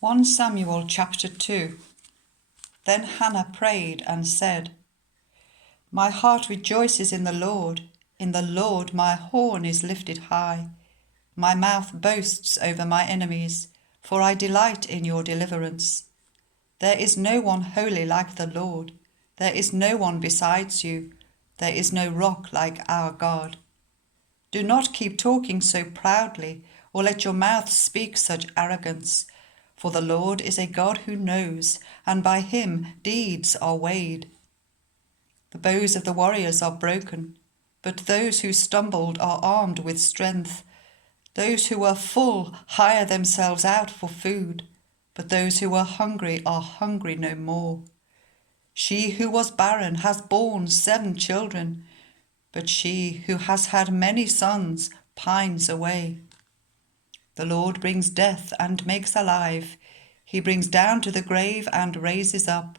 1 Samuel chapter 2. Then Hannah prayed and said, My heart rejoices in the Lord. In the Lord my horn is lifted high. My mouth boasts over my enemies, for I delight in your deliverance. There is no one holy like the Lord. There is no one besides you. There is no rock like our God. Do not keep talking so proudly, or let your mouth speak such arrogance. For the Lord is a God who knows, and by him deeds are weighed. The bows of the warriors are broken, but those who stumbled are armed with strength. Those who were full hire themselves out for food, but those who were hungry are hungry no more. She who was barren has borne 7 children, but she who has had many sons pines away. The Lord brings death and makes alive. He brings down to the grave and raises up.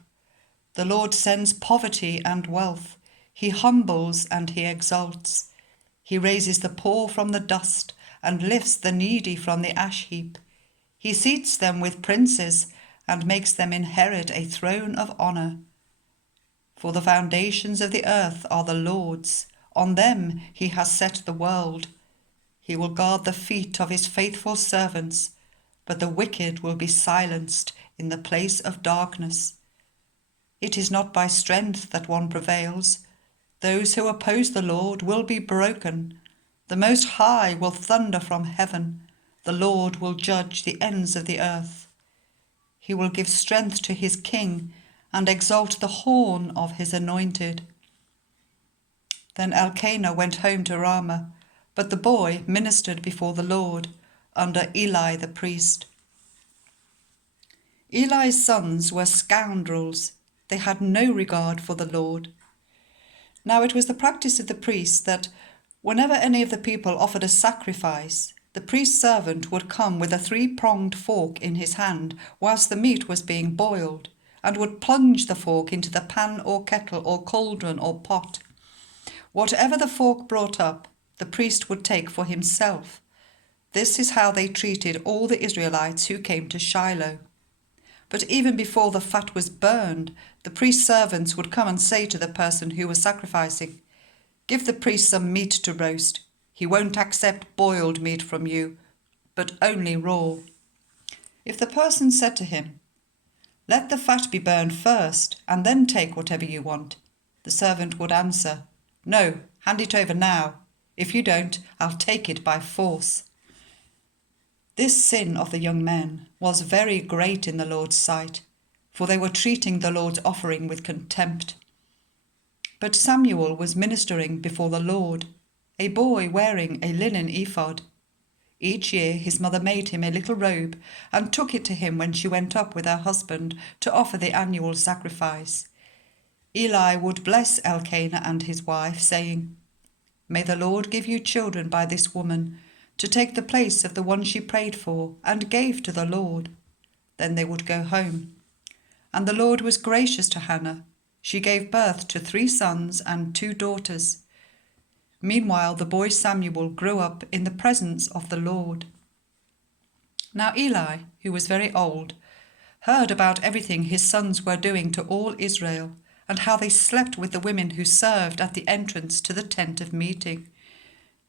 The Lord sends poverty and wealth. He humbles and he exalts. He raises the poor from the dust and lifts the needy from the ash heap. He seats them with princes and makes them inherit a throne of honour. For the foundations of the earth are the Lord's. On them he has set the world. He will guard the feet of his faithful servants, but the wicked will be silenced in the place of darkness. It is not by strength that one prevails. Those who oppose the Lord will be broken. The Most High will thunder from heaven. The Lord will judge the ends of the earth. He will give strength to his king and exalt the horn of his anointed. Then Elkanah went home to Ramah, but the boy ministered before the Lord under Eli the priest. Eli's sons were scoundrels. They had no regard for the Lord. Now it was the practice of the priests that whenever any of the people offered a sacrifice, the priest's servant would come with a 3-pronged fork in his hand whilst the meat was being boiled, and would plunge the fork into the pan or kettle or cauldron or pot. Whatever the fork brought up, the priest would take for himself. This is how they treated all the Israelites who came to Shiloh. But even before the fat was burned, the priest's servants would come and say to the person who was sacrificing, Give the priest some meat to roast. He won't accept boiled meat from you, but only raw. If the person said to him, Let the fat be burned first, and then take whatever you want, the servant would answer, No, hand it over now. If you don't, I'll take it by force. This sin of the young men was very great in the Lord's sight, for they were treating the Lord's offering with contempt. But Samuel was ministering before the Lord, a boy wearing a linen ephod. Each year his mother made him a little robe and took it to him when she went up with her husband to offer the annual sacrifice. Eli would bless Elkanah and his wife, saying, May the Lord give you children by this woman, to take the place of the one she prayed for and gave to the Lord. Then they would go home. And the Lord was gracious to Hannah. She gave birth to 3 sons and 2 daughters. Meanwhile the boy Samuel grew up in the presence of the Lord. Now Eli, who was very old, heard about everything his sons were doing to all Israel, and how they slept with the women who served at the entrance to the tent of meeting.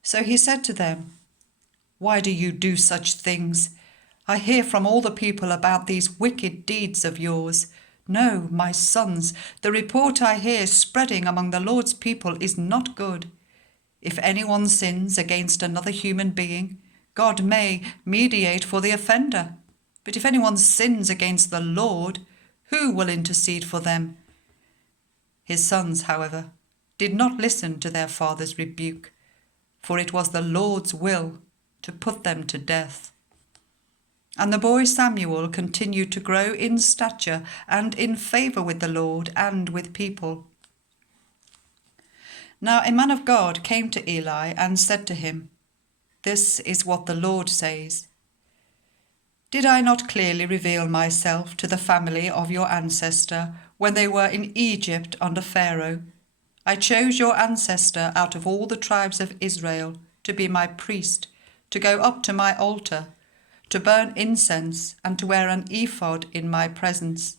So he said to them, Why do you do such things? I hear from all the people about these wicked deeds of yours. No, my sons, the report I hear spreading among the Lord's people is not good. If anyone sins against another human being, God may mediate for the offender. But if anyone sins against the Lord, who will intercede for them? His sons, however, did not listen to their father's rebuke, for it was the Lord's will to put them to death. And the boy Samuel continued to grow in stature and in favour with the Lord and with people. Now a man of God came to Eli and said to him, This is what the Lord says. Did I not clearly reveal myself to the family of your ancestor when they were in Egypt under Pharaoh? I chose your ancestor out of all the tribes of Israel to be my priest, to go up to my altar, to burn incense and to wear an ephod in my presence.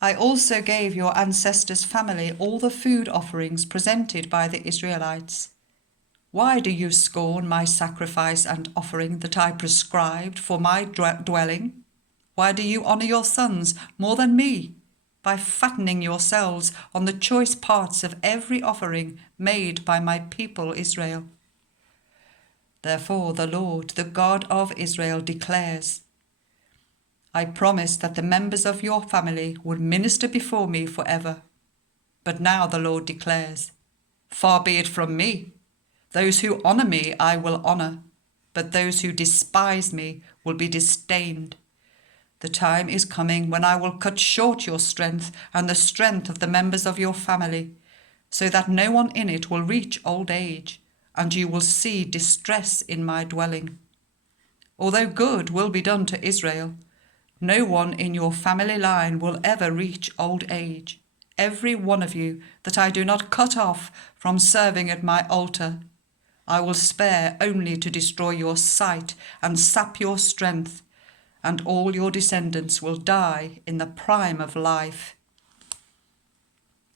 I also gave your ancestors' family all the food offerings presented by the Israelites. Why do you scorn my sacrifice and offering that I prescribed for my dwelling? Why do you honour your sons more than me, by fattening yourselves on the choice parts of every offering made by my people Israel? Therefore the Lord, the God of Israel, declares, I promised that the members of your family would minister before me forever. But now the Lord declares, far be it from me. Those who honour me I will honour, but those who despise me will be disdained. The time is coming when I will cut short your strength and the strength of the members of your family, so that no one in it will reach old age, and you will see distress in my dwelling. Although good will be done to Israel, no one in your family line will ever reach old age, every one of you that I do not cut off from serving at my altar. I will spare only to destroy your sight and sap your strength, and all your descendants will die in the prime of life.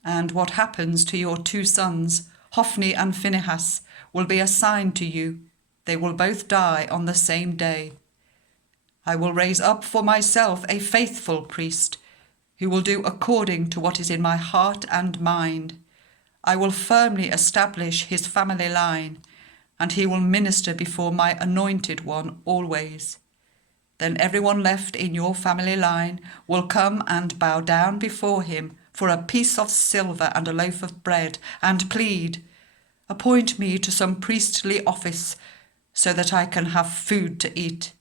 And what happens to your two sons, Hophni and Phinehas, will be a sign to you. They will both die on the same day. I will raise up for myself a faithful priest, who will do according to what is in my heart and mind. I will firmly establish his family line, and he will minister before my anointed one always. Then everyone left in your family line will come and bow down before him for a piece of silver and a loaf of bread, and plead, appoint me to some priestly office, so that I can have food to eat.